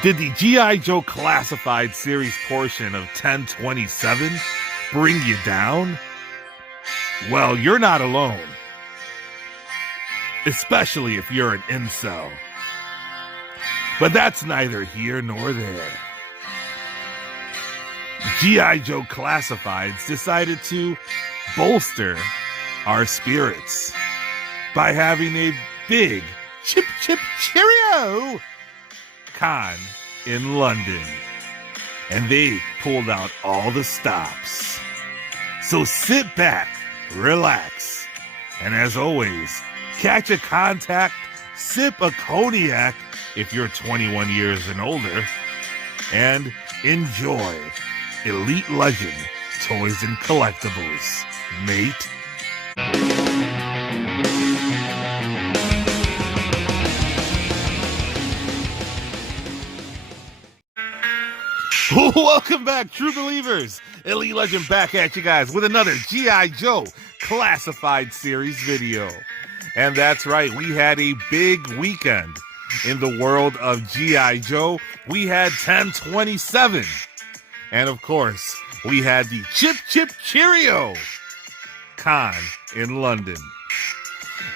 Did the G.I. Joe Classified Series portion of 1027 bring you down? Well, you're not alone. Especially if you're an incel. But that's neither here nor there. G.I. Joe Classifieds decided to bolster our spirits by having a big chip cheerio con in London. And they pulled out all the stops. So sit back, relax, and as always, catch a contact, sip a cognac if you're 21 years and older, and enjoy Elite Legend Toys and Collectibles, mate. Welcome back, true believers. Elite Legend back at you guys with another G.I. Joe Classified Series video. And that's right, we had a big weekend in the world of G.I. Joe. We had 1027. And of course, we had the Chip Cheerio con in London.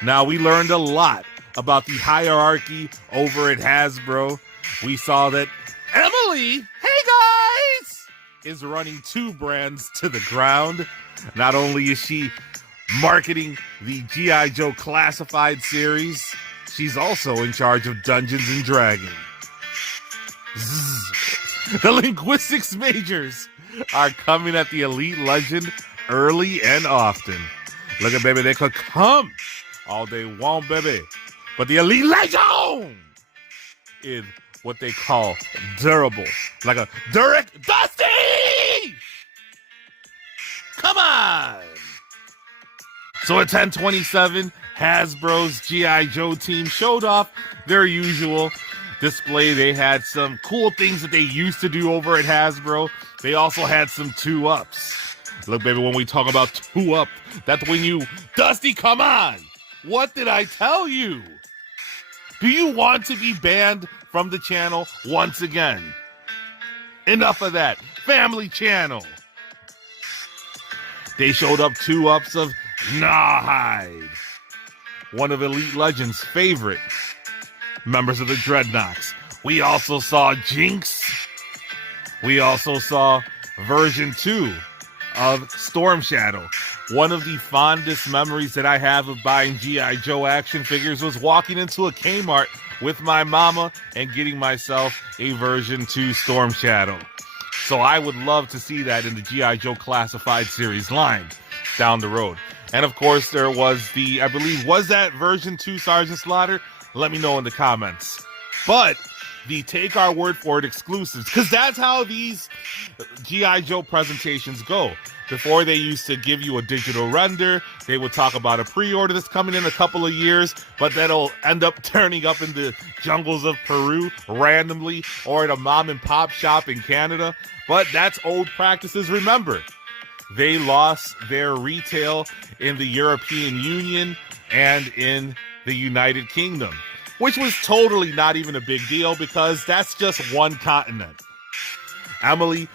Now, we learned a lot about the hierarchy over at Hasbro. We saw that Emily, hey guys, is running two brands to the ground. Not only is she marketing the G.I. Joe Classified series, she's also in charge of Dungeons and Dragons. The linguistics majors are coming at the Elite Legend early and often. Look at baby, they could come all they want, baby. But the Elite Legend is what they call durable. Like a Durek Dusty! Come on! So at 1027, Hasbro's G.I. Joe team showed off their usual display. They had some cool things that they used to do over at Hasbro. They also had some 2-ups. Look, baby, when we talk about 2-up, that's when you... Dusty, come on! What did I tell you? Do you want to be banned from the channel once again? Enough of that. Family channel. They showed up 2-ups of Rawhide, one of Elite Legend's favorite members of the Dreadnoks. We also saw Jinx. We also saw version 2 of Storm Shadow. One of the fondest memories that I have of buying G.I. Joe action figures was walking into a Kmart with my mama and getting myself a version 2 Storm Shadow. So I would love to see that in the G.I. Joe Classified series line down the road. And of course, there was the, I believe, was that version 2 Sergeant Slaughter? Let me know in the comments. But the Take Our Word For It exclusives, because that's how these G.I. Joe presentations go. Before, they used to give you a digital render. They would talk about a pre-order that's coming in a couple of years, but that'll end up turning up in the jungles of Peru randomly or at a mom and pop shop in Canada. But that's old practices. Remember, they lost their retail in the European Union and in the United Kingdom, which was totally not even a big deal because that's just one continent. Emily,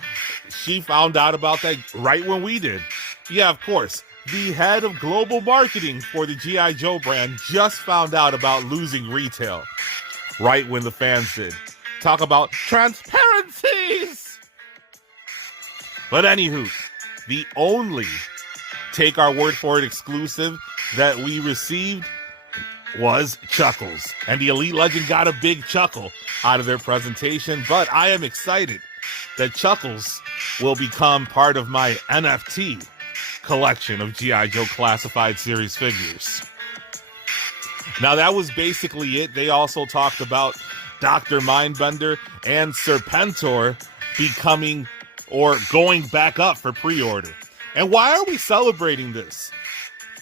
she found out about that right when we did. Yeah, of course. The head of global marketing for the G.I. Joe brand just found out about losing retail right when the fans did. Talk about transparencies! But anywho, the only Take Our Word For It exclusive that we received was Chuckles. And the Elite Legend got a big chuckle out of their presentation, but I am excited that Chuckles will become part of my NFT collection of G.I. Joe Classified series figures. Now, that was basically it. They also talked about Dr. Mindbender and Serpentor becoming or going back up for pre-order. And why are we celebrating this?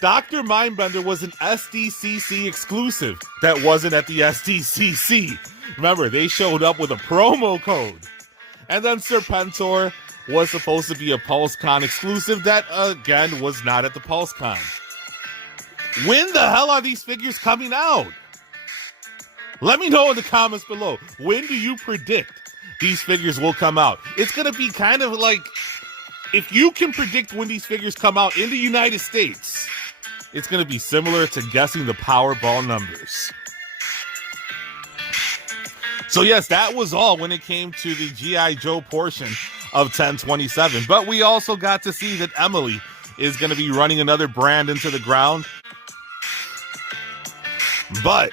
Dr. Mindbender was an SDCC exclusive that wasn't at the SDCC. Remember, they showed up with a promo code. And then Serpentor was supposed to be a PulseCon exclusive that, again, was not at the PulseCon. When the hell are these figures coming out? Let me know in the comments below. When do you predict these figures will come out? It's going to be kind of like, if you can predict when these figures come out in the United States, it's going to be similar to guessing the Powerball numbers. So yes, that was all when it came to the G.I. Joe portion of 1027. But we also got to see that Emily is going to be running another brand into the ground. But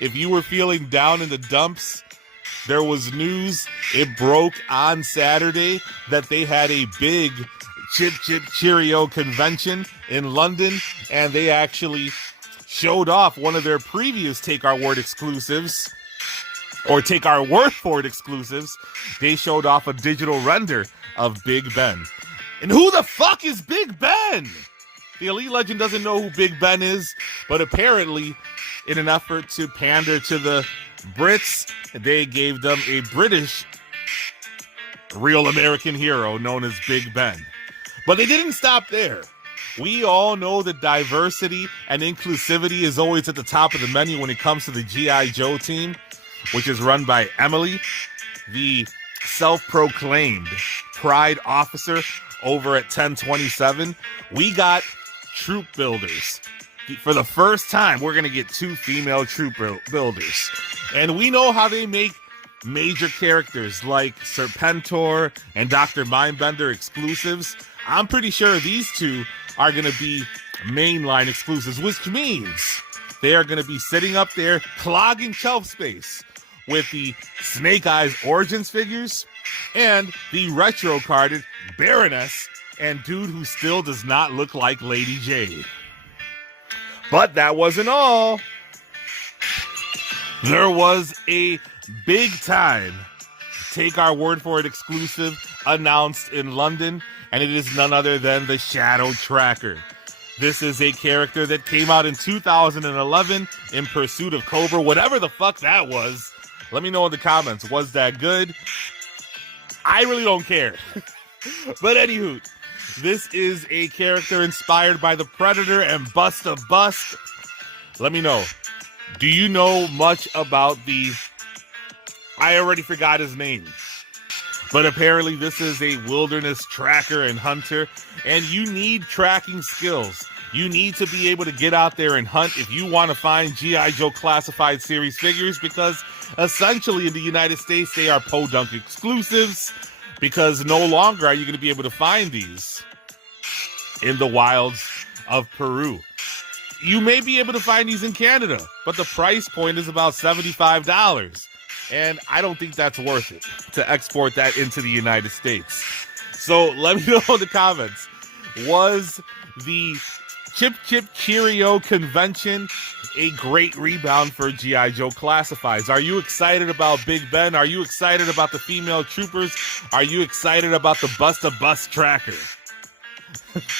if you were feeling down in the dumps, there was news. It broke on Saturday that they had a big Chip Chip Cheerio convention in London, and they actually showed off one of their previous Take Our Word exclusives, or Take Our Word for It exclusives. They showed off a digital render of Big Ben. And who the fuck is Big Ben? The Elite Legend doesn't know who Big Ben is, but apparently, in an effort to pander to the Brits, they gave them a British real American hero known as Big Ben. But they didn't stop there. We all know that diversity and inclusivity is always at the top of the menu when it comes to the G.I. Joe team, which is run by Emily, the self-proclaimed pride officer over at 1027. We got troop builders. For the first time, we're going to get 2 female troop builders. And we know how they make major characters like Serpentor and Dr. Mindbender exclusives. I'm pretty sure these 2 are going to be mainline exclusives, which means they are going to be sitting up there clogging shelf space with the Snake Eyes Origins figures and the retro-carded Baroness and dude who still does not look like Lady Jade. But that wasn't all. There was a big-time Take Our Word for It exclusive announced in London, and it is none other than the Shadow Tracker. This is a character that came out in 2011 in Pursuit of Cobra, whatever the fuck that was. Let me know in the comments. Was that good? I really don't care. But anywho, this is a character inspired by the Predator and Busta Bust. Let me know. Do you know much about the... I already forgot his name. But apparently this is a wilderness tracker and hunter, and you need tracking skills. You need to be able to get out there and hunt if you want to find G.I. Joe Classified Series figures, because essentially in the United States, they are podunk exclusives, because no longer are you going to be able to find these in the wilds of Peru. You may be able to find these in Canada, but the price point is about $75. And I don't think that's worth it to export that into the United States. So let me know in the comments. Was the Chip Chip Cheerio convention a great rebound for G.I. Joe Classifieds? Are you excited about Big Ben? Are you excited about the female troopers? Are you excited about the Busta Bust tracker?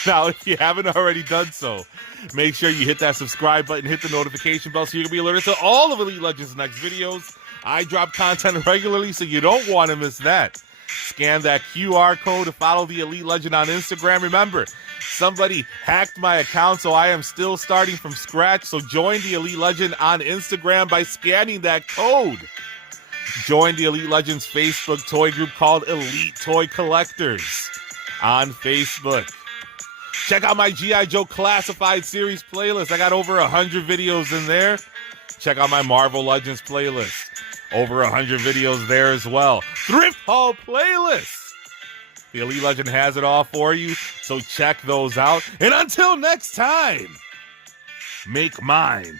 Now, if you haven't already done so, make sure you hit that subscribe button, hit the notification bell so you can be alerted to all of Elite Legends' next videos. I drop content regularly, so you don't want to miss that. Scan that QR code to follow the Elite Legend on Instagram. Remember, somebody hacked my account, so I am still starting from scratch. So join the Elite Legend on Instagram by scanning that code. Join the Elite Legends Facebook toy group called Elite Toy Collectors on Facebook. Check out my G.I. Joe Classified Series playlist. I got over 100 videos in there. Check out my Marvel Legends playlist. Over 100 videos there as well. Thrift Haul playlist. The Elite Legend has it all for you, so check those out. And until next time, make mine.